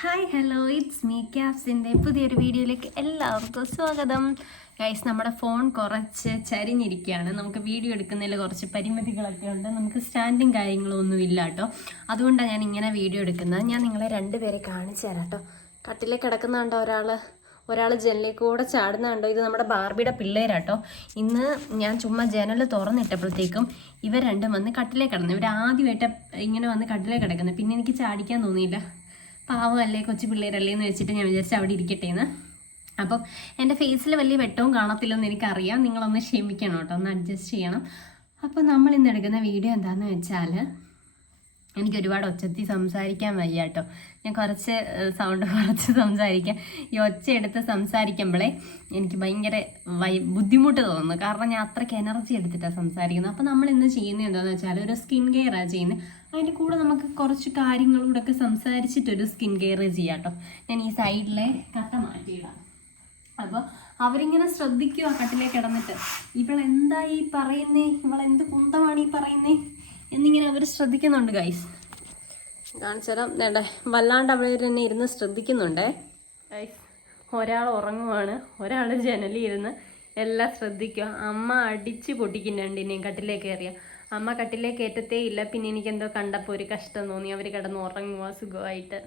Hi hello it's me ക്യാപ്സിന്റെ പുതിയൊരു വീഡിയോയിലേക്ക് എല്ലാവർക്കും സ്വാഗതം. ഗൈസ് നമ്മുടെ ഫോൺ കുറച്ച് ചരിഞ്ഞിരിക്കുകയാണ്. നമുക്ക് വീഡിയോ എടുക്കുന്നതിൽ കുറച്ച് പരിമിതികളൊക്കെ ഉണ്ട്. നമുക്ക് സ്റ്റാൻഡിങ് കാര്യങ്ങളൊന്നും ഇല്ല കേട്ടോ. അതുകൊണ്ടാണ് ഞാൻ ഇങ്ങനെ വീഡിയോ എടുക്കുന്നത്. ഞാൻ നിങ്ങളെ രണ്ടുപേരെ കാണിച്ചു തരാം കേട്ടോ. കട്ടിലെ കിടക്കുന്നുണ്ടോ ഒരാൾ ഒരാൾ ജനലിൽ കൂടെ ചാടുന്നുണ്ടോ? ഇത് നമ്മുടെ ബാർബിയുടെ പിള്ളേരാട്ടോ ഇന്ന് ഞാൻ ചുമ്മാ ജനൽ തുറന്നിട്ടപ്പോഴത്തേക്കും ഇവർ രണ്ടും വന്ന് കട്ടിലേ കിടന്നു. ഇവർ ആദ്യമായിട്ട് ഇങ്ങനെ വന്ന് കട്ടിലേ കിടക്കുന്നത്. പിന്നെ എനിക്ക് ചാടിക്കാൻ തോന്നിയില്ല. പാവമല്ലേ കൊച്ചു പിള്ളേരല്ലേ എന്ന് വെച്ചിട്ട് ഞാൻ വിചാരിച്ചു അവിടെ ഇരിക്കട്ടെ എന്ന് അപ്പം എന്റെ ഫേസിൽ വലിയ വെട്ടവും കാണത്തില്ലെന്ന് എനിക്കറിയാം. നിങ്ങളൊന്ന് ക്ഷമിക്കണം കേട്ടോ ഒന്ന് അഡ്ജസ്റ്റ് ചെയ്യണം. അപ്പോൾ നമ്മൾ ഇന്ന് എടുക്കുന്ന വീഡിയോ എന്താണെന്ന് വെച്ചാൽ എനിക്ക് ഒരുപാട് ഒച്ചത്തി സംസാരിക്കാൻ വയ്യ കേട്ടോ. ഞാൻ കുറച്ച് സൗണ്ട് കുറച്ച് സംസാരിക്കാം. ഈ ഒച്ച എടുത്ത് സംസാരിക്കുമ്പോഴേ എനിക്ക് ഭയങ്കര വൈ ബുദ്ധിമുട്ട് തോന്നുന്നു. കാരണം ഞാൻ അത്രയ്ക്ക് എനർജി എടുത്തിട്ടാണ് സംസാരിക്കുന്നത്. അപ്പോൾ നമ്മൾ ഇന്ന് ചെയ്യുന്നത് എന്താണെന്ന് വെച്ചാൽ ഒരു സ്കിൻ കെയറാണ് ചെയ്യുന്നത് അതിന്റെ കൂടെ നമുക്ക് കുറച്ച് കാര്യങ്ങളോടൊക്കെ സംസാരിച്ചിട്ടൊരു സ്കിൻ കെയർ ചെയ്യാം കേട്ടോ. ഞാൻ ഈ സൈഡിലെ കട്ട മാറ്റിയിടാം. അപ്പോൾ അവരിങ്ങനെ ശ്രദ്ധിക്കുക കട്ടിലേക്ക് കിടന്നിട്ട്. ഇവളെന്താ ഈ പറയുന്നേ? ഇവളെന്ത് കുന്തമാണ് ഈ പറയുന്നേ? എന്നിങ്ങനെ അവർ ശ്രദ്ധിക്കുന്നുണ്ട് ഗൈസ് കാണിച്ചാലും വേണ്ടേ വല്ലാണ്ട് അവർ തന്നെ ഇരുന്ന് ശ്രദ്ധിക്കുന്നുണ്ടേ. ഗൈസ് ഒരാൾ ഉറങ്ങുവാണ്. ഒരാൾ ജനലിൽ ഇരുന്ന് എല്ലാം ശ്രദ്ധിക്കുക. അമ്മ അടിച്ച് പൊട്ടിക്കുന്നുണ്ട് ഇനിയും കട്ടിലേക്ക് കയറിയ. അമ്മ കട്ടിലേക്ക് കയറ്റത്തേ ഇല്ല. പിന്നെ എനിക്ക് എന്തോ കണ്ടപ്പോൾ ഒരു കഷ്ടം തോന്നി. അവർ കിടന്ന് ഉറങ്ങുക സുഖമായിട്ട്.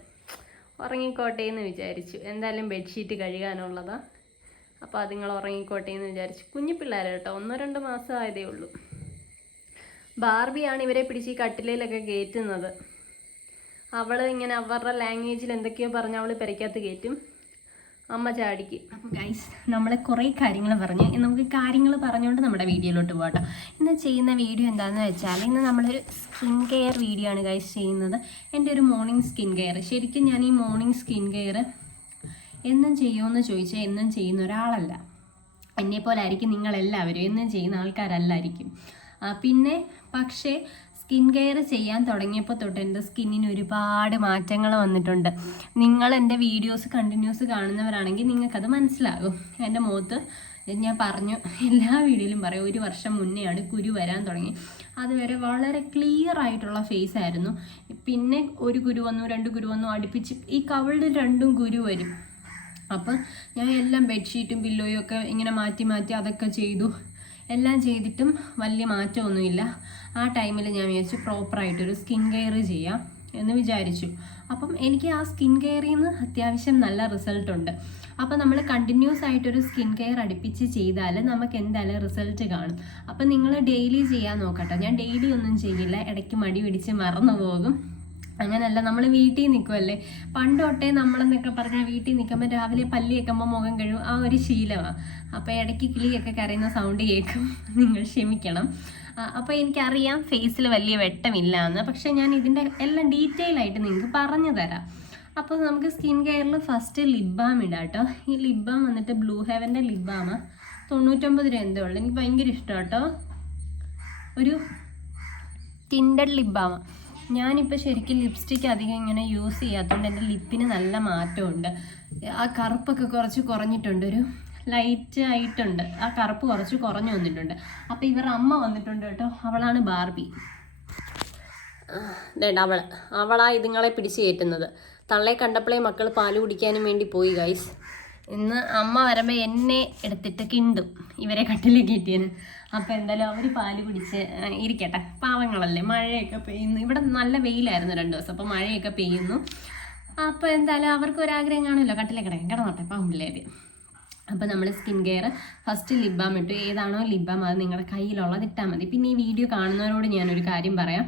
ഉറങ്ങിക്കോട്ടെ എന്ന് വിചാരിച്ചു. എന്തായാലും ബെഡ്ഷീറ്റ് കഴുകാനുള്ളതാണ് അപ്പോൾ അതുങ്ങൾ ഉറങ്ങിക്കോട്ടെ എന്ന് വിചാരിച്ചു. കുഞ്ഞു പിള്ളേരെ കേട്ടോ. ഒന്നോ രണ്ടോ മാസം ആയതേ ഉള്ളൂ. ബാർബിയാണ് ഇവരെ പിടിച്ച് ഈ കട്ടിലയിലൊക്കെ കയറ്റുന്നത് അവൾ ഇങ്ങനെ അവരുടെ ലാംഗ്വേജിൽ എന്തൊക്കെയോ പറഞ്ഞ് അവൾ പെരയ്ക്കകത്ത് കയറ്റും അമ്മ ചാടിക്ക്. അപ്പോൾ ഗൈസ് നമ്മളെ കുറേ കാര്യങ്ങൾ പറഞ്ഞു. നമുക്ക് കാര്യങ്ങൾ പറഞ്ഞുകൊണ്ട് നമ്മുടെ വീഡിയോയിലോട്ട് പോകട്ടോ ഇന്ന് ചെയ്യുന്ന വീഡിയോ എന്താണെന്ന് വെച്ചാൽ ഇന്ന് നമ്മളൊരു സ്കിൻ കെയർ വീഡിയോ ആണ് ഗൈസ് ചെയ്യുന്നത്. എന്റെ ഒരു മോർണിംഗ് സ്കിൻ കെയർ ശരിക്കും ഞാൻ ഈ മോർണിംഗ് സ്കിൻ കെയർ എന്നും ചെയ്യുമെന്ന് ചോദിച്ചാൽ എന്നും ചെയ്യുന്ന ഒരാളല്ല. എന്നെപ്പോലായിരിക്കും നിങ്ങളെല്ലാവരും. എന്നും ചെയ്യുന്ന ആൾക്കാരല്ലായിരിക്കും. പിന്നെ പക്ഷേ സ്കിൻ കെയർ ചെയ്യാൻ തുടങ്ങിയപ്പോൾ തൊട്ട് എന്റെ സ്കിന്നിന് ഒരുപാട് മാറ്റങ്ങൾ വന്നിട്ടുണ്ട്. നിങ്ങൾ എന്റെ വീഡിയോസ് കണ്ടിന്യൂസ് കാണുന്നവരാണെങ്കിൽ നിങ്ങൾക്കത് മനസ്സിലാകും. എന്റെ മുഖത്ത് ഞാൻ പറഞ്ഞു എല്ലാ വീഡിയോയിലും പറയും ഒരു വർഷം മുന്നെയാണ് കുരു വരാൻ തുടങ്ങി. അതുവരെ വളരെ ക്ലിയർ ആയിട്ടുള്ള ഫേസ് ആയിരുന്നു. പിന്നെ ഒരു കുരു വന്നു രണ്ട് കുരു വന്നു അടുപ്പിച്ച് ഈ കവിളിൽ രണ്ടും കുരു വരും. അപ്പം ഞാൻ എല്ലാം ബെഡ്ഷീറ്റും പില്ലോയും ഒക്കെ ഇങ്ങനെ മാറ്റി മാറ്റി അതൊക്കെ ചെയ്തു. എല്ലാം ചെയ്തിട്ടും വലിയ മാറ്റമൊന്നുമില്ല. ആ ടൈമിൽ ഞാൻ വിചാരിച്ചു പ്രോപ്പറായിട്ടൊരു സ്കിൻ കെയർ ചെയ്യാം എന്ന് വിചാരിച്ചു. അപ്പം എനിക്ക് ആ സ്കിൻ കെയറിൽ നിന്ന് അത്യാവശ്യം നല്ല റിസൾട്ട് ഉണ്ട് അപ്പം നമ്മൾ കണ്ടിന്യൂസ് ആയിട്ടൊരു സ്കിൻ കെയർ അടുപ്പിച്ച് ചെയ്താൽ നമുക്ക് എന്തായാലും റിസൾട്ട് കാണും. അപ്പം നിങ്ങൾ ഡെയിലി ചെയ്യാൻ നോക്കട്ടെ. ഞാൻ ഡെയിലി ഒന്നും ചെയ്യില്ല. ഇടയ്ക്ക് മടി പിടിച്ച് മറന്നു പോകും അങ്ങനല്ല നമ്മൾ വീട്ടിൽ നിൽക്കുമല്ലേ പണ്ട് തൊട്ടേ നമ്മളെന്നൊക്കെ പറഞ്ഞാൽ വീട്ടിൽ നിൽക്കുമ്പോൾ രാവിലെ പല്ലി വെക്കുമ്പോൾ മുഖം കഴുകും. ആ ഒരു ശീലമാണ് അപ്പോൾ ഇടയ്ക്ക് കിളിയൊക്കെ കരയുന്ന സൗണ്ട് കേൾക്കും. നിങ്ങൾ ക്ഷമിക്കണം. അപ്പോൾ എനിക്കറിയാം ഫേസിൽ വലിയ വെട്ടമില്ല എന്ന് പക്ഷേ ഞാൻ ഇതിന്റെ എല്ലാം ഡീറ്റെയിൽ ആയിട്ട് നിങ്ങൾക്ക് പറഞ്ഞു തരാം. അപ്പോൾ നമുക്ക് സ്കിൻ കെയറിൽ ഫസ്റ്റ് ലിപ് ബാം ഇടാം കേട്ടോ ഈ ലിപ് ബാം വന്നിട്ട് ബ്ലൂ ഹെവന്റെ ലിപ് ബാമാണ് തൊണ്ണൂറ്റൊമ്പത് രൂപ എന്തോ ഉള്ളൂ. എനിക്ക് ഭയങ്കര ഇഷ്ടം കേട്ടോ ഒരു ടിൻഡഡ് ബാം ഞാനിപ്പോൾ ശരിക്കും ലിപ്സ്റ്റിക്ക് അധികം ഇങ്ങനെ യൂസ് ചെയ്യാത്തതുകൊണ്ട് എന്റെ ലിപ്പിന് നല്ല മാറ്റമുണ്ട്. ആ കറുപ്പൊക്കെ കുറച്ച് കുറഞ്ഞിട്ടുണ്ട്. ഒരു ലൈറ്റ് ആയിട്ടുണ്ട്. ആ കറുപ്പ് കുറച്ച് കുറഞ്ഞു വന്നിട്ടുണ്ട്. അപ്പോൾ ഇവരുടെ അമ്മ വന്നിട്ടുണ്ട് കേട്ടോ. അവളാണ് ബാർബി. വേണ്ട അവൾ. അവളാ ഇതുങ്ങളെ പിടിച്ചു കയറ്റുന്നത്. തള്ളെ കണ്ടപ്പോഴേ മക്കൾ പാൽ കുടിക്കാനും വേണ്ടി പോയി ഗൈസ് ഇന്ന് അമ്മ വരുമ്പോൾ എന്നെ എടുത്തിട്ട് കിണ്ടും. ഇവരെ കട്ടിൽ കയറ്റിയന് അപ്പോൾ എന്തായാലും അവർ പാൽ കുടിച്ച് ഇരിക്കട്ടെ. പാവങ്ങളല്ലേ മഴയൊക്കെ പെയ്യുന്നു. ഇവിടെ നല്ല വെയിലായിരുന്നു രണ്ട് ദിവസം. അപ്പോൾ മഴയൊക്കെ പെയ്യുന്നു. അപ്പോൾ എന്തായാലും അവർക്ക് ഒരാഗ്രഹം കാണുമല്ലോ. കട്ടിലെ കിടക്കാൻ കിടന്നോട്ടെ പിള്ളേർ അപ്പോൾ നമ്മൾ skin care first lip balm ഇട്ടു. ഏതാണോ ലിപ് ബാം അത് നിങ്ങളുടെ കയ്യിലുള്ളത് ഇട്ടാൽ മതി. പിന്നെ ഈ വീഡിയോ കാണുന്നവരോട് ഞാനൊരു കാര്യം പറയാം.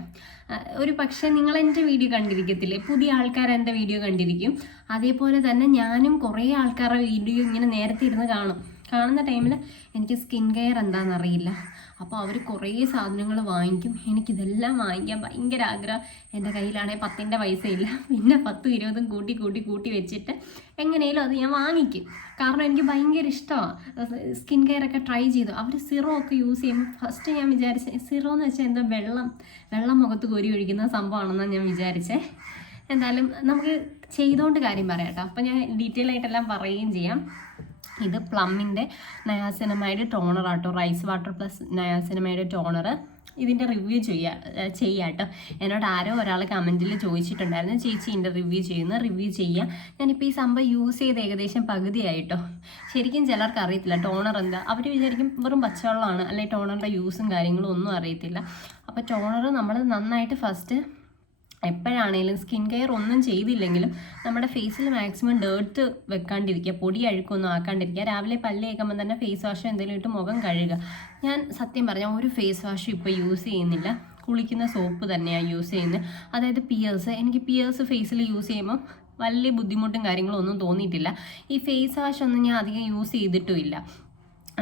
ഒരു പക്ഷേ നിങ്ങൾ എന്റെ വീഡിയോ കണ്ടിരിക്കത്തില്ലേ? പുതിയ ആൾക്കാർ എന്റെ വീഡിയോ കണ്ടിരിക്കും. അതേപോലെ തന്നെ ഞാനും കുറേ ആൾക്കാരുടെ വീഡിയോ ഇങ്ങനെ നേരത്തെ ഇരുന്ന് കാണും. കാണുന്ന ടൈമിൽ എനിക്ക് സ്കിൻ കെയർ എന്താണെന്നറിയില്ല അപ്പോൾ അവർ കുറേ സാധനങ്ങൾ വാങ്ങിക്കും. എനിക്കിതെല്ലാം വാങ്ങിക്കാൻ ഭയങ്കര ആഗ്രഹം. എന്റെ കയ്യിലാണെങ്കിൽ പത്തിന്റെ പൈസ ഇല്ല പിന്നെ പത്തും ഇരുപതും കൂട്ടി കൂട്ടി കൂട്ടി വെച്ചിട്ട് എങ്ങനെയും അത് ഞാൻ വാങ്ങിക്കും. കാരണം എനിക്ക് ഭയങ്കര ഇഷ്ടമാണ്. സ്കിൻ കെയർ ഒക്കെ ട്രൈ ചെയ്തു. അവർ സിറോ ഒക്കെ യൂസ് ചെയ്യുമ്പോൾ ഫസ്റ്റ് ഞാൻ വിചാരിച്ച സിറോ എന്ന് വെച്ചാൽ എന്താ വെള്ളം വെള്ളം മുഖത്ത് കോരി ഒഴിക്കുന്ന സംഭവമാണെന്നാണ് ഞാൻ വിചാരിച്ചേ. എന്തായാലും നമുക്ക് ചെയ്തുകൊണ്ട് കാര്യം പറയാം കേട്ടോ. അപ്പം ഞാൻ ഡീറ്റെയിൽ ആയിട്ടെല്ലാം പറയുകയും ചെയ്യാം. ഇത് പ്ലമ്മിന്റെ നയാസിനമൈഡ് ടോണർ ആട്ടോ rice water plus niacinamide toner ഇതിന്റെ റിവ്യൂ ചെയ്യാ ചെയ്യാട്ടോ എന്നോട് ആരോ ഒരാൾ കമന്റിൽ ചോദിച്ചിട്ടുണ്ടായിരുന്നു ചേച്ചി ഇതിന്റെ റിവ്യൂ ചെയ്യുന്ന റിവ്യൂ ചെയ്യാം. ഞാനിപ്പോൾ ഈ സംഭവം യൂസ് ചെയ്ത് ഏകദേശം പകുതിയായിട്ടോ. ശരിക്കും ചിലർക്ക് അറിയത്തില്ല ടോണർ എന്താ. അവർ വിചാരിക്കും വെറും പച്ചവെള്ളമാണ് അല്ലെങ്കിൽ ടോണറിന്റെ യൂസും കാര്യങ്ങളും ഒന്നും അറിയത്തില്ല. അപ്പോൾ ടോണർ നമ്മൾ നന്നായിട്ട് ഫസ്റ്റ് എപ്പോഴാണേലും സ്കിൻ കെയർ ഒന്നും ചെയ്തില്ലെങ്കിലും നമ്മുടെ ഫേസിൽ മാക്സിമം ഡേർട്ട് വെക്കാണ്ടിരിക്കുക പൊടി അഴുക്കൊന്നും ആക്കാണ്ടിരിക്കുക രാവിലെ പല്ല് കേൾക്കുമ്പോൾ തന്നെ ഫേസ് വാഷ് എന്തെങ്കിലും ഇട്ട് മുഖം കഴുകുക. ഞാൻ സത്യം പറഞ്ഞാൽ ഒരു ഫേസ് വാഷും ഇപ്പോൾ യൂസ് ചെയ്യുന്നില്ല. കുളിക്കുന്ന സോപ്പ് തന്നെയാണ് യൂസ് ചെയ്യുന്നത് അതായത് പിയേഴ്സ്. എനിക്ക് പിയേഴ്സ് ഫേസിൽ യൂസ് ചെയ്യുമ്പോൾ വലിയ ബുദ്ധിമുട്ടും കാര്യങ്ങളും ഒന്നും തോന്നിയിട്ടില്ല. ഈ ഫേസ് വാഷ് ഒന്നും ഞാൻ അധികം യൂസ് ചെയ്തിട്ടുമില്ല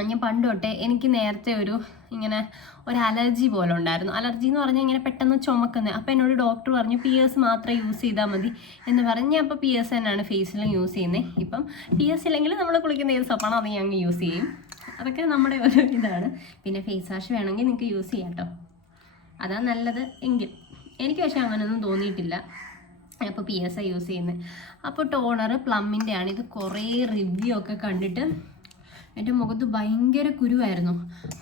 ഞാൻ പണ്ട് തൊട്ടേ എനിക്ക് നേരത്തെ ഒരു ഇങ്ങനെ ഒരു അലർജി പോലെ ഉണ്ടായിരുന്നു. അലർജി എന്ന് പറഞ്ഞാൽ ഇങ്ങനെ പെട്ടെന്ന് ചുമക്കുന്നത് അപ്പോൾ എന്നോട് ഡോക്ടർ പറഞ്ഞു പി എസ് മാത്രം യൂസ് ചെയ്താൽ മതി എന്ന് പറഞ്ഞ് അപ്പോൾ പി എസ് തന്നെയാണ് ഫേസിലും യൂസ് ചെയ്യുന്നത് ഇപ്പം പി എസ് ഇല്ലെങ്കിൽ നമ്മൾ കുളിക്കുന്ന ഏത് സപ്പാണോ അത് ഞങ്ങൾ യൂസ് ചെയ്യും. അതൊക്കെ നമ്മുടെ ഒരു ഇതാണ്. പിന്നെ ഫേസ് വാഷ് വേണമെങ്കിൽ നിങ്ങൾക്ക് യൂസ് ചെയ്യാം കേട്ടോ അതാണ് നല്ലത് എങ്കിൽ. എനിക്ക് പക്ഷേ അങ്ങനെയൊന്നും തോന്നിയിട്ടില്ല. അപ്പോൾ പി എസ് ഐ യൂസ് ചെയ്യുന്നത് അപ്പോൾ ടോണർ പ്ലമ്മിന്റെ ആണ്. ഇത് കുറേ റിവ്യൂ ഒക്കെ കണ്ടിട്ട് എന്റെ മുഖത്ത് ഭയങ്കര കുരുവായിരുന്നു.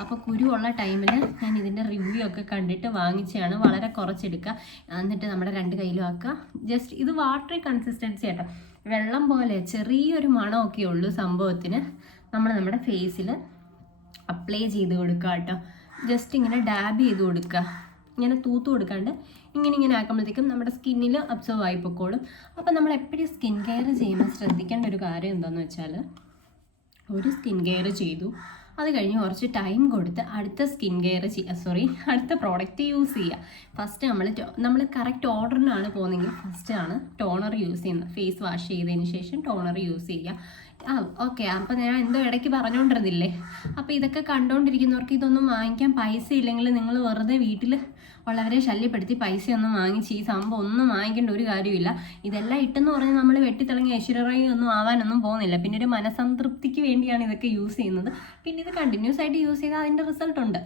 അപ്പോൾ കുരുവുള്ള ടൈമിൽ ഞാൻ ഇതിന്റെ റിവ്യൂ ഒക്കെ കണ്ടിട്ട് വാങ്ങിച്ചാണ് വളരെ കുറച്ചെടുക്കുക. എന്നിട്ട് നമ്മുടെ രണ്ട് കയ്യിലും ആക്കുക. ജസ്റ്റ് ഇത് വാട്ടറി കൺസിസ്റ്റൻസി ആട്ടോ. വെള്ളം പോലെ ചെറിയൊരു മണമൊക്കെ ഉള്ളൂ സംഭവത്തിന്. നമ്മൾ നമ്മുടെ ഫേസിൽ അപ്ലൈ ചെയ്ത് കൊടുക്കുക കേട്ടോ. ജസ്റ്റ് ഇങ്ങനെ ഡാബ് ചെയ്ത് കൊടുക്കുക. ഇങ്ങനെ തൂത്ത് കൊടുക്കാണ്ട് ഇങ്ങനെ ഇങ്ങനെ ആക്കുമ്പോഴത്തേക്കും നമ്മുടെ സ്കിന്നിൽ അബ്സർവ് ആയി അപ്പോൾ അപ്പം നമ്മൾ എപ്പോഴും സ്കിൻ കെയർ ചെയ്യുമ്പോൾ ശ്രദ്ധിക്കേണ്ട ഒരു കാര്യം എന്താണെന്ന് വെച്ചാൽ ഒരു സ്കിൻ കെയർ ചെയ്തു. അത് കഴിഞ്ഞ് കുറച്ച് ടൈം കൊടുത്ത് അടുത്ത സ്കിൻ കെയർ ചെയ്യുക സോറി അടുത്ത പ്രോഡക്റ്റ് യൂസ് ചെയ്യുക ഫസ്റ്റ് നമ്മൾ നമ്മൾ കറക്റ്റ് ഓർഡറിനാണ് പോകുന്നതെങ്കിൽ ഫസ്റ്റ് ആണ് ടോണർ യൂസ് ചെയ്യുന്നത്. ഫേസ് വാഷ് ചെയ്തതിന് ശേഷം ടോണർ യൂസ് ചെയ്യുക ആ ഓക്കെ അപ്പോൾ ഞാൻ എന്തോ ഇടയ്ക്ക് പറഞ്ഞുകൊണ്ടിരുന്നില്ലേ അപ്പോൾ ഇതൊക്കെ കണ്ടുകൊണ്ടിരിക്കുന്നവർക്ക് ഇതൊന്നും വാങ്ങിക്കാൻ പൈസ ഇല്ലെങ്കിൽ നിങ്ങൾ വെറുതെ വീട്ടിൽ ഉള്ളവരെ ശല്യപ്പെടുത്തി പൈസയൊന്നും വാങ്ങിച്ച് ഈ സംഭവം ഒന്നും വാങ്ങിക്കേണ്ട ഒരു കാര്യമില്ല ഇതെല്ലാം ഇട്ടെന്ന് പറഞ്ഞ് നമ്മൾ വെട്ടിത്തിളങ്ങി ഐശ്വര്യറായി ഒന്നും ആവാനൊന്നും പോകുന്നില്ല. പിന്നെ ഒരു മനസംതൃപ്തിക്ക് വേണ്ടിയാണ് ഇതൊക്കെ യൂസ് ചെയ്യുന്നത്. പിന്നെ ഇത് കണ്ടിന്യൂസ് ആയിട്ട് യൂസ് ചെയ്താൽ അതിന്റെ റിസൾട്ട് ഉണ്ട്.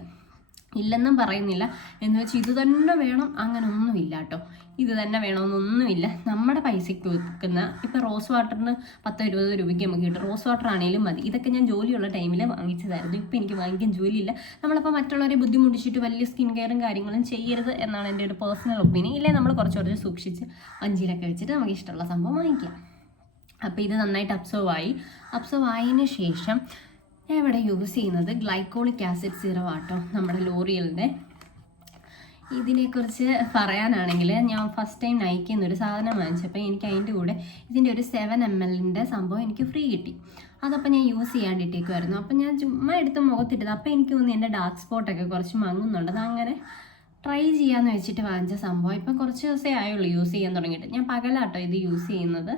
ഇല്ലെന്നും പറയുന്നില്ല. എന്ന് വെച്ച് ഇത് തന്നെ വേണം. അങ്ങനെ ഒന്നുമില്ല കേട്ടോ. ഇത് തന്നെ വേണമെന്നൊന്നുമില്ല നമ്മുടെ പൈസയ്ക്ക് വെക്കുന്ന ഇപ്പം റോസ് വാട്ടറിന് പത്തോ ഇരുപതോ രൂപയ്ക്ക് നമുക്ക് കിട്ടും. റോസ് വാട്ടർ ആണെങ്കിലും മതി. ഇതൊക്കെ ഞാൻ ജോലിയുള്ള ടൈമിൽ വാങ്ങിച്ചതായിരുന്നു. ഇപ്പം എനിക്ക് വാങ്ങിക്കാൻ ജോലിയില്ല. നമ്മളപ്പോൾ മറ്റുള്ളവരെ ബുദ്ധിമുട്ടിച്ചിട്ട് വലിയ സ്കിൻ കെയറും കാര്യങ്ങളും ചെയ്യരുത് എന്നാണ് എന്റെ ഒരു പേഴ്സണൽ ഒപ്പീനിയൻ. ഇല്ലേ നമ്മൾ കുറച്ച് കുറച്ച് സൂക്ഷിച്ച് അഞ്ചിലൊക്കെ വെച്ചിട്ട് നമുക്ക് ഇഷ്ടമുള്ള സംഭവം വാങ്ങിക്കാം. അപ്പോൾ ഇത് നന്നായിട്ട് അബ്സർവ് ആയി. അബ്സർവ് ആയതിനു ശേഷം ഞാൻ ഇവിടെ യൂസ് ചെയ്യുന്നത് ഗ്ലൈക്കോളിക് ആസിഡ് സിറം ആട്ടോ നമ്മുടെ ലോറിയലിന്റെ. ഇതിനെക്കുറിച്ച് പറയാനാണെങ്കിൽ ഞാൻ ഫസ്റ്റ് ടൈം നയിക്കുന്ന ഒരു സാധനം വാങ്ങിച്ചപ്പോൾ എനിക്ക് അതിന്റെ കൂടെ ഇതിന്റെ ഒരു സെവൻ എം എല്ലിന്റെ സംഭവം എനിക്ക് ഫ്രീ കിട്ടി. അതപ്പോൾ ഞാൻ യൂസ് ചെയ്യാണ്ടിട്ടേക്കുമായിരുന്നു അപ്പോൾ ഞാൻ ചുമ്മാ എടുത്ത് മുഖത്തിട്ടത്. അപ്പോൾ എനിക്ക് തോന്നി എന്റെ ഡാർക്ക് സ്പോട്ടൊക്കെ കുറച്ച് മങ്ങുന്നുണ്ട്. അത് അങ്ങനെ ട്രൈ ചെയ്യാമെന്ന് വെച്ചിട്ട് വാങ്ങിച്ച സംഭവം. ഇപ്പം കുറച്ച് ദിവസമേ ആയുള്ളൂ യൂസ് ചെയ്യാൻ തുടങ്ങിയിട്ട്. ഞാൻ പകലാട്ടോ ഇത് യൂസ് ചെയ്യുന്നത്.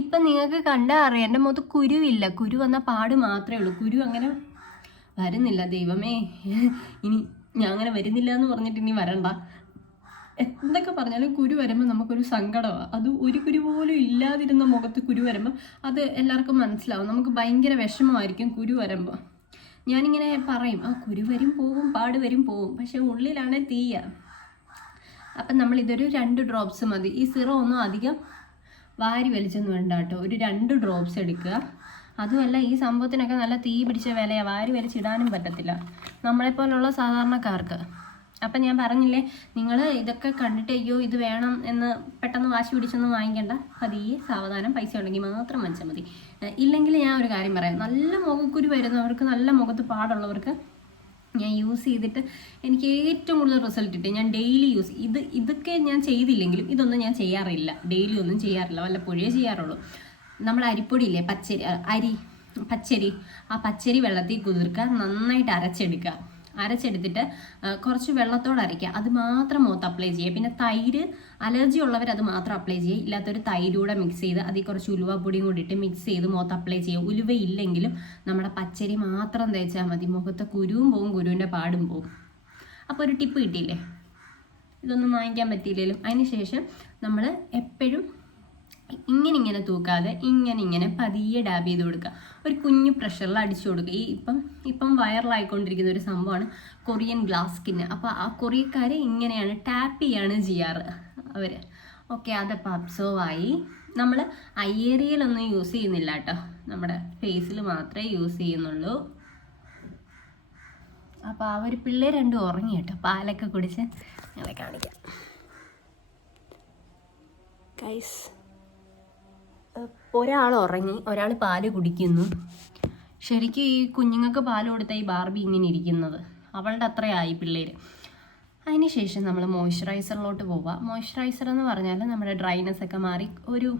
ഇപ്പം നിങ്ങൾക്ക് കണ്ടാൽ അറിയാം എന്റെ മുഖത്ത് കുരുവില്ല. കുരു വന്ന പാട് മാത്രമേ ഉള്ളൂ. കുരു അങ്ങനെ വരുന്നില്ല. ദൈവമേ ഇനി ഞാൻ അങ്ങനെ വരുന്നില്ല എന്ന് പറഞ്ഞിട്ട് ഇനി വരണ്ട. എന്തൊക്കെ പറഞ്ഞാലും കുരു വരുമ്പോൾ നമുക്കൊരു സങ്കടമാണ് അത് ഒരു കുരു പോലും ഇല്ലാതിരുന്ന മുഖത്ത് കുരു വരുമ്പോൾ അത് എല്ലാവർക്കും മനസ്സിലാവും. നമുക്ക് ഭയങ്കര വിഷമമായിരിക്കും കുരു വരുമ്പോൾ ഞാനിങ്ങനെ പറയും ആ കുരു വരും പോകും പാട് വരും പോകും പക്ഷെ ഉള്ളിലാണ് തീയ. അപ്പം നമ്മളിതൊരു രണ്ട് ഡ്രോപ്സ് മതി. ഈ സിറോ ഒന്നും അധികം വാരി വലിച്ചൊന്നും വേണ്ട കേട്ടോ. ഒരു രണ്ട് ഡ്രോപ്സ് എടുക്കുക. അതുമല്ല ഈ സംഭവത്തിനൊക്കെ നല്ല തീ പിടിച്ച വിലയാണ് വാരി വലിച്ചിടാനും പറ്റത്തില്ല. നമ്മളെപ്പോലുള്ള സാധാരണക്കാർക്ക്. അപ്പം ഞാൻ പറഞ്ഞില്ലേ നിങ്ങൾ ഇതൊക്കെ കണ്ടിട്ട് അയ്യോ ഇത് വേണം എന്ന് പെട്ടെന്ന് വാശി പിടിച്ചൊന്നും വാങ്ങിക്കേണ്ട. പതിയെ സാവധാനം പൈസ ഉണ്ടെങ്കിൽ മാത്രം വെച്ചാൽ മതി. ഇല്ലെങ്കിൽ ഞാൻ ഒരു കാര്യം പറയാം. നല്ല മുഖക്കുരു വരുന്നവർക്ക് നല്ല മുഖത്ത് പാടുള്ളവർക്ക് ഞാൻ യൂസ് ചെയ്തിട്ട് എനിക്ക് ഏറ്റവും കൂടുതൽ റിസൾട്ട് കിട്ടി ഞാൻ ഡെയിലി യൂസ് ഇത് ഇതൊക്കെ ഞാൻ ചെയ്തില്ലെങ്കിലും ഇതൊന്നും ഞാൻ ചെയ്യാറില്ല. ഡെയിലി ഒന്നും ചെയ്യാറില്ല. വല്ലപ്പോഴേ ചെയ്യാറുള്ളൂ. നമ്മൾ അരിപ്പൊടിയില്ലേ? പച്ചരി അരി പച്ചരി. ആ പച്ചരി വെള്ളത്തിൽ കുതിർക്കുക നന്നായിട്ട് അരച്ചെടുക്കുക. അരച്ചെടുത്തിട്ട് കുറച്ച് വെള്ളത്തോടെ അരയ്ക്കുക. അത് മാത്രം മുഖത്ത് അപ്ലൈ ചെയ്യുക. പിന്നെ തൈര് അലർജി ഉള്ളവർ അത് മാത്രം അപ്ലൈ ചെയ്യുക. ഇല്ലാത്തൊരു തൈരൂടെ മിക്സ് ചെയ്ത് അതിൽ കുറച്ച് ഉലുവപ്പൊടിയും കൂടി ഇട്ട് മിക്സ് ചെയ്ത് മുഖത്ത് അപ്ലൈ ചെയ്യുക. ഉലുവ ഇല്ലെങ്കിലും നമ്മുടെ പച്ചരി മാത്രം തേച്ചാൽ മതി. മുഖത്തെ കുരുവും പോവും കുരുവിന്റെ പാടും പോവും. അപ്പോൾ ഒരു ടിപ്പ് കിട്ടിയില്ലേ? ഇതൊന്നും വാങ്ങിക്കാൻ പറ്റിയില്ലെങ്കിലും അതിന് ശേഷം നമ്മൾ എപ്പോഴും ഇങ്ങനെ ഇങ്ങനെ തൂക്കാതെ ഇങ്ങനെ ഇങ്ങനെ പതിയെ ഡാബ് ചെയ്ത് കൊടുക്കുക. ഒരു കുഞ്ഞു പ്രഷറിൽ അടിച്ചു കൊടുക്കുക. ഈ ഇപ്പം ഇപ്പം വൈറലായിക്കൊണ്ടിരിക്കുന്ന ഒരു സംഭവമാണ് കൊറിയൻ ഗ്ലാസ് സ്കിന്ന്. അപ്പോൾ ആ കൊറിയക്കാർ ഇങ്ങനെയാണ് ടാപ്പ് ചെയ്യാണ് ചെയ്യാറ് അവർ ഓക്കെ അതപ്പോൾ അബ്സോർവ് ആയി. നമ്മൾ ഐ ഏരിയയിലൊന്നും യൂസ് ചെയ്യുന്നില്ല കേട്ടോ. നമ്മുടെ ഫേസിൽ മാത്രമേ യൂസ് ചെയ്യുന്നുള്ളൂ. അപ്പോൾ അവർ പിള്ളേർ രണ്ടും ഉറങ്ങി കേട്ടോ. പാലൊക്കെ കുടിച്ച് ഞങ്ങളെ കാണിക്കാം. ഗൈസ് ഒരാൾ ഉറങ്ങി ഒരാൾ പാൽ കുടിക്കുന്നു. ശരിക്കും ഈ കുഞ്ഞുങ്ങൾക്ക് പാൽ കൊടുത്ത ഈ ബാർബി ഇങ്ങനെ ഇരിക്കുന്നത്. അവളുടെ അത്രയായി പിള്ളേർ അതിനുശേഷം നമ്മൾ മോയ്സ്ചറൈസറിലോട്ട് പോവുക മോയ്സ്ചറൈസർ എന്ന് പറഞ്ഞാൽ നമ്മുടെ ഡ്രൈനെസ് ഒക്കെ മാറി ഒരു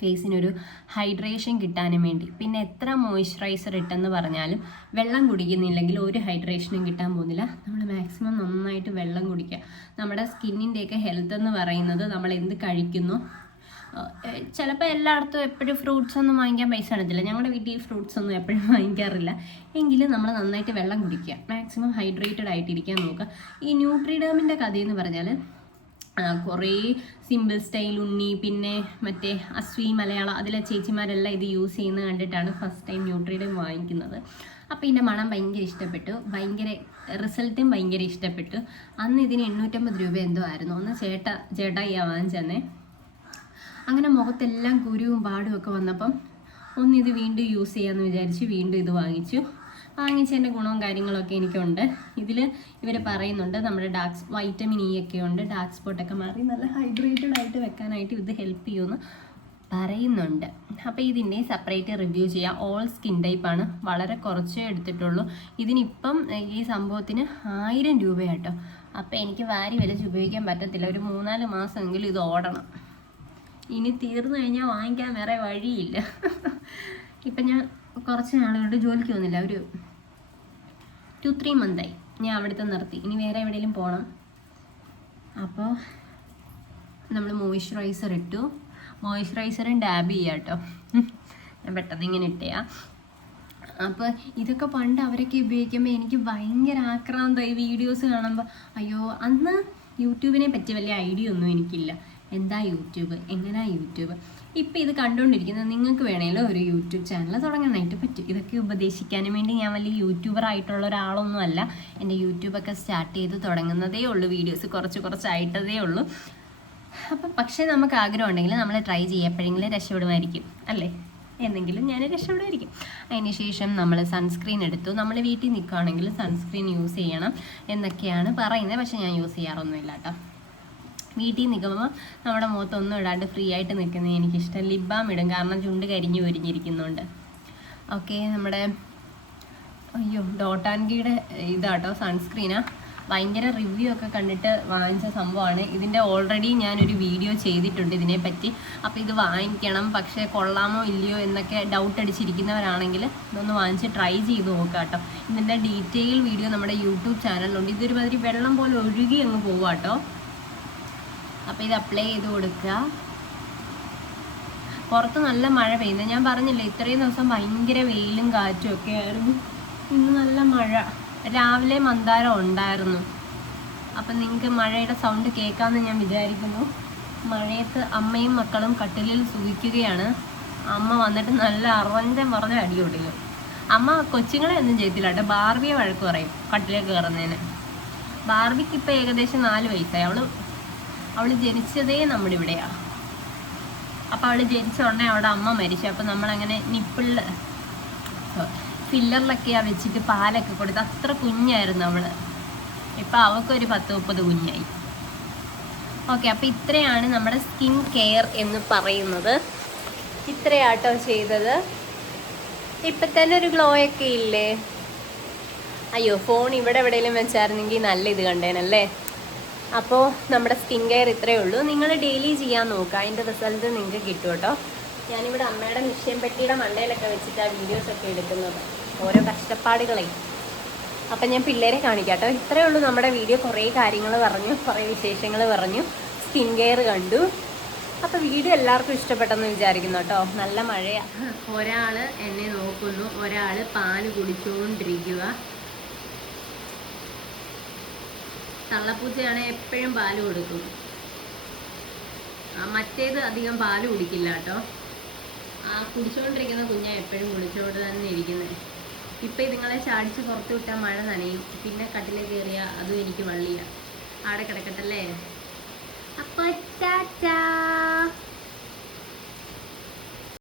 ഫേസിനൊരു ഹൈഡ്രേഷൻ കിട്ടാനും വേണ്ടി. പിന്നെ എത്ര മോയ്സ്ചറൈസർ ഇട്ടെന്ന് പറഞ്ഞാലും വെള്ളം കുടിക്കുന്നില്ലെങ്കിൽ ഒരു ഹൈഡ്രേഷനും കിട്ടാൻ പോകുന്നില്ല. നമ്മൾ മാക്സിമം നന്നായിട്ട് വെള്ളം കുടിക്കുക. നമ്മുടെ സ്കിന്നിന്റെയൊക്കെ ഹെൽത്ത് എന്ന് പറയുന്നത് നമ്മൾ എന്ത് കഴിക്കുന്നു ചിലപ്പോൾ എല്ലായിടത്തും എപ്പോഴും ഫ്രൂട്ട്സ് ഒന്നും വാങ്ങിക്കാൻ പൈസ കാണത്തില്ല ഞങ്ങളുടെ വീട്ടിൽ ഫ്രൂട്ട്സ് ഒന്നും എപ്പോഴും വാങ്ങിക്കാറില്ല. എങ്കിലും നമ്മൾ നന്നായിട്ട് വെള്ളം കുടിക്കുക. മാക്സിമം ഹൈഡ്രേറ്റഡ് ആയിട്ടിരിക്കാൻ നോക്കുക. ഈ ന്യൂട്രിഡേമിന്റെ കഥയെന്ന് പറഞ്ഞാൽ കുറേ സിമ്പിൾ സ്റ്റൈൽ ഉണ്ണി പിന്നെ മറ്റേ അശ്വി മലയാളം അതിലെ ചേച്ചിമാരെല്ലാം ഇത് യൂസ് ചെയ്യുന്നത് കണ്ടിട്ടാണ് ഫസ്റ്റ് ടൈം ന്യൂട്രിഡം വാങ്ങിക്കുന്നത്. അപ്പോൾ ഇതിന്റെ മണം ഭയങ്കര ഇഷ്ടപ്പെട്ടു. ഭയങ്കര റിസൾട്ടും ഭയങ്കര ഇഷ്ടപ്പെട്ടു. അന്ന് ഇതിന് എണ്ണൂറ്റമ്പത് രൂപ എന്തോ ആയിരുന്നു. ഒന്ന് ചേട്ട വാങ്ങിച്ചു വാങ്ങിച്ചെന്നേ. അങ്ങനെ മുഖത്തെല്ലാം കുരുവും പാടും ഒക്കെ വന്നപ്പം ഒന്ന് ഇത് വീണ്ടും യൂസ് ചെയ്യാമെന്ന് വിചാരിച്ച് വീണ്ടും ഇത് വാങ്ങിച്ചു. വാങ്ങിച്ചതിന്റെ ഗുണവും കാര്യങ്ങളൊക്കെ എനിക്കുണ്ട്. ഇതിൽ ഇവർ പറയുന്നുണ്ട് നമ്മുടെ ഡാർക്ക് വൈറ്റമിൻ ഇ ഒക്കെ ഉണ്ട്. ഡാർക്ക് സ്പോട്ടൊക്കെ മാറി നല്ല ഹൈഡ്രേറ്റഡ് ആയിട്ട് വെക്കാനായിട്ട് ഇത് ഹെൽപ്പ് ചെയ്യുമെന്ന് പറയുന്നുണ്ട്. അപ്പോൾ ഇതിന്റെ സെപ്പറേറ്റ് റിവ്യൂ ചെയ്യാം. ഓൾ സ്കിൻ ടൈപ്പാണ് വളരെ കുറച്ചേ എടുത്തിട്ടുള്ളൂ. ഇതിനിപ്പം ഈ സംഭവത്തിന് ആയിരം രൂപയാട്ടോ. അപ്പോൾ എനിക്ക് വാരി വലിച്ച് ഉപയോഗിക്കാൻ പറ്റത്തില്ല. ഒരു മൂന്നാൽ മാസമെങ്കിലും ഇത് ഓടണം. ഇനി തീർന്നു കഴിഞ്ഞാൽ വാങ്ങിക്കാൻ വേറെ വഴിയില്ല. ഇപ്പം ഞാൻ കുറച്ച് നാളുകൊണ്ട് ജോലിക്ക് വന്നില്ല ഒരു ടു ത്രീ മന്തായി ഞാൻ അവിടുത്തെ നിർത്തി. ഇനി വേറെ എവിടെയെങ്കിലും പോകണം അപ്പോൾ നമ്മൾ മോയ്സ്ചറൈസർ ഇട്ടു. മോയ്സ്ചറൈസറും ഡാബ് ചെയ്യാം കേട്ടോ. ഞാൻ പെട്ടെന്ന് ഇങ്ങനെ ഇട്ടയാ. അപ്പോൾ ഇതൊക്കെ പണ്ട് അവരൊക്കെ ഉപയോഗിക്കുമ്പോൾ എനിക്ക് ഭയങ്കര ആക്രാന്തമായി വീഡിയോസ് കാണുമ്പോൾ അയ്യോ അന്ന് യൂട്യൂബിനെ പറ്റി വലിയ ഐഡിയ ഒന്നും എനിക്കില്ല. എന്താ യൂട്യൂബ്? എങ്ങനെയാ യൂട്യൂബ്? ഇപ്പം ഇത് കണ്ടുകൊണ്ടിരിക്കുന്നത് നിങ്ങൾക്ക് വേണമെങ്കിലും ഒരു യൂട്യൂബ് ചാനൽ തുടങ്ങാനായിട്ട് പറ്റും. ഇതൊക്കെ ഉപദേശിക്കാനും വേണ്ടി ഞാൻ വലിയ യൂട്യൂബർ ആയിട്ടുള്ള ഒരാളൊന്നും അല്ല. എന്റെ യൂട്യൂബൊക്കെ സ്റ്റാർട്ട് ചെയ്ത് തുടങ്ങുന്നതേ ഉള്ളൂ. വീഡിയോസ് കുറച്ച് കുറച്ചായിട്ടതേ ഉള്ളൂ. അപ്പം പക്ഷേ നമുക്ക് ആഗ്രഹം ഉണ്ടെങ്കിൽ നമ്മൾ ട്രൈ ചെയ്യുക എപ്പോഴെങ്കിലും രക്ഷപ്പെടുമായിരിക്കും. അല്ലേ? എന്നെങ്കിലും ഞാൻ രക്ഷപ്പെടുമായിരിക്കും. അതിന് ശേഷം നമ്മൾ സൺസ്ക്രീൻ എടുത്തു. നമ്മൾ വീട്ടിൽ നിൽക്കുകയാണെങ്കിൽ സൺസ്ക്രീൻ യൂസ് ചെയ്യണം എന്നൊക്കെയാണ് പറയുന്നത്. പക്ഷേ ഞാൻ യൂസ് ചെയ്യാറൊന്നുമില്ല കേട്ടോ. വീട്ടിൽ നിൽക്കുമ്പോൾ നമ്മുടെ മുഖത്തൊന്നും ഇടാണ്ട് ഫ്രീ ആയിട്ട് നിൽക്കുന്നത് എനിക്കിഷ്ടം. ലിബാം ഇടും. കാരണം ചുണ്ട് കരിഞ്ഞു പൊരിഞ്ഞിരിക്കുന്നുണ്ട് ഓക്കെ നമ്മുടെ അയ്യോ ഡോട്ടാൻകിയുടെ ഇതാട്ടോ സൺസ്ക്രീനാ ഭയങ്കര റിവ്യൂ ഒക്കെ കണ്ടിട്ട് വാങ്ങിച്ച സംഭവമാണ്. ഇതിന്റെ ഓൾറെഡി ഞാനൊരു വീഡിയോ ചെയ്തിട്ടുണ്ട് ഇതിനെപ്പറ്റി. അപ്പോൾ ഇത് വാങ്ങിക്കണം. പക്ഷേ കൊള്ളാമോ ഇല്ലയോ എന്നൊക്കെ ഡൗട്ട് അടിച്ചിരിക്കുന്നവരാണെങ്കിൽ ഇതൊന്ന് വാങ്ങിച്ച് ട്രൈ ചെയ്ത് നോക്കാം കേട്ടോ. ഇതിന്റെ ഡീറ്റെയിൽ വീഡിയോ നമ്മുടെ യൂട്യൂബ് ചാനലിലുണ്ട് ഇതൊരുമാതിരി വെള്ളം പോലെ ഒഴുകി അങ്ങ് പോവാട്ടോ അപ്പോൾ ഇത് അപ്ലൈ ചെയ്ത് കൊടുക്കുക. പുറത്ത് നല്ല മഴ പെയ്യുന്നത് ഞാൻ പറഞ്ഞില്ലേ ഇത്രയും ദിവസം ഭയങ്കര വെയിലും കാറ്റും ഒക്കെ ആയിരുന്നു. ഇന്ന് നല്ല മഴ. രാവിലെ മന്ദാരം ഉണ്ടായിരുന്നു. അപ്പം നിങ്ങൾക്ക് മഴയുടെ സൗണ്ട് കേൾക്കാമെന്ന് ഞാൻ വിചാരിക്കുന്നു. മഴയത്ത് അമ്മയും മക്കളും കട്ടിലിൽ സുഖിക്കുകയാണ്. അമ്മ വന്നിട്ട് നല്ല അറഞ്ഞ പറഞ്ഞ അടി അമ്മ കൊച്ചുങ്ങളെ ഒന്നും ചെയ്തില്ല കേട്ടോ. ബാർബിയെ വഴക്ക് പറയും കട്ടിലേക്ക് കയറുന്നതിന്. ബാർബിക്ക് ഇപ്പം ഏകദേശം നാല് വയസ്സായി. അവൾ അവൾ ജനിച്ചതേ നമ്മുടെ ഇവിടെയാണ് അപ്പോൾ അവൾ ജനിച്ച ഉടനെ അവിടെ അമ്മ മരിച്ചു. അപ്പോൾ നമ്മളങ്ങനെ നിപ്പിളിൽ ഫില്ലറിലൊക്കെയാ വെച്ചിട്ട് പാലൊക്കെ കൊടുത്ത് അത്ര കുഞ്ഞായിരുന്നു അവൾ. ഇപ്പം അവൾക്കൊരു പത്ത് മുപ്പത് കുഞ്ഞായി. ഓക്കെ അപ്പോൾ ഇത്രയാണ് നമ്മുടെ സ്കിൻ കെയർ എന്ന് പറയുന്നത്. ഇത്രയാട്ടോ ചെയ്തത്. ഇപ്പം തന്നെ ഒരു ഗ്ലോ ഒക്കെ ഇല്ലേ? അയ്യോ ഫോൺ ഇവിടെ എവിടെയെങ്കിലും വെച്ചായിരുന്നെങ്കിൽ നല്ല ഇത് കണ്ടേനല്ലേ? അപ്പോൾ നമ്മുടെ സ്കിൻ കെയർ ഇത്രയേ ഉള്ളൂ. നിങ്ങൾ ഡെയിലി ചെയ്യാൻ നോക്കുക അതിന്റെ റിസൾട്ട് നിങ്ങൾക്ക് കിട്ടും കേട്ടോ. ഞാനിവിടെ അമ്മയുടെ നിശ്ചയം പെട്ടിയുടെ മണ്ടയിലൊക്കെ വെച്ചിട്ടാണ് വീഡിയോസൊക്കെ എടുക്കുന്നത്. ഓരോ കഷ്ടപ്പാടുകളെ. അപ്പം ഞാൻ പിള്ളേരെ കാണിക്കാം കേട്ടോ. ഇത്രയേ ഉള്ളൂ നമ്മുടെ വീഡിയോ. കുറേ കാര്യങ്ങൾ പറഞ്ഞു കുറേ വിശേഷങ്ങൾ പറഞ്ഞു. സ്കിൻ കെയർ കണ്ടു. അപ്പോൾ വീഡിയോ എല്ലാവർക്കും ഇഷ്ടപ്പെട്ടെന്ന് വിചാരിക്കുന്നു കേട്ടോ. നല്ല മഴയാണ് ഒരാൾ എന്നെ നോക്കുന്നു. ഒരാൾ പാൽ കുടിച്ചുകൊണ്ടിരിക്കുക തള്ളപ്പൂച്ചയാണ് എപ്പോഴും പാൽ കൊടുക്കും. ആ, മറ്റേത് അധികം പാൽ കുടിക്കില്ല കേട്ടോ. ആ കുടിച്ചുകൊണ്ടിരിക്കുന്ന കുഞ്ഞാ എപ്പോഴും കുളിച്ചോട് തന്നെ ഇരിക്കുന്നത് ഇപ്പം ഇതുങ്ങളെ ചാടിച്ച് പുറത്ത് വിട്ടാൽ മഴ നനയും. പിന്നെ കട്ടിലെ കയറിയ അതും എനിക്ക് വള്ളിയ. ആടെ കിടക്കട്ടല്ലേ അപ്പോൾ ടാറ്റാ.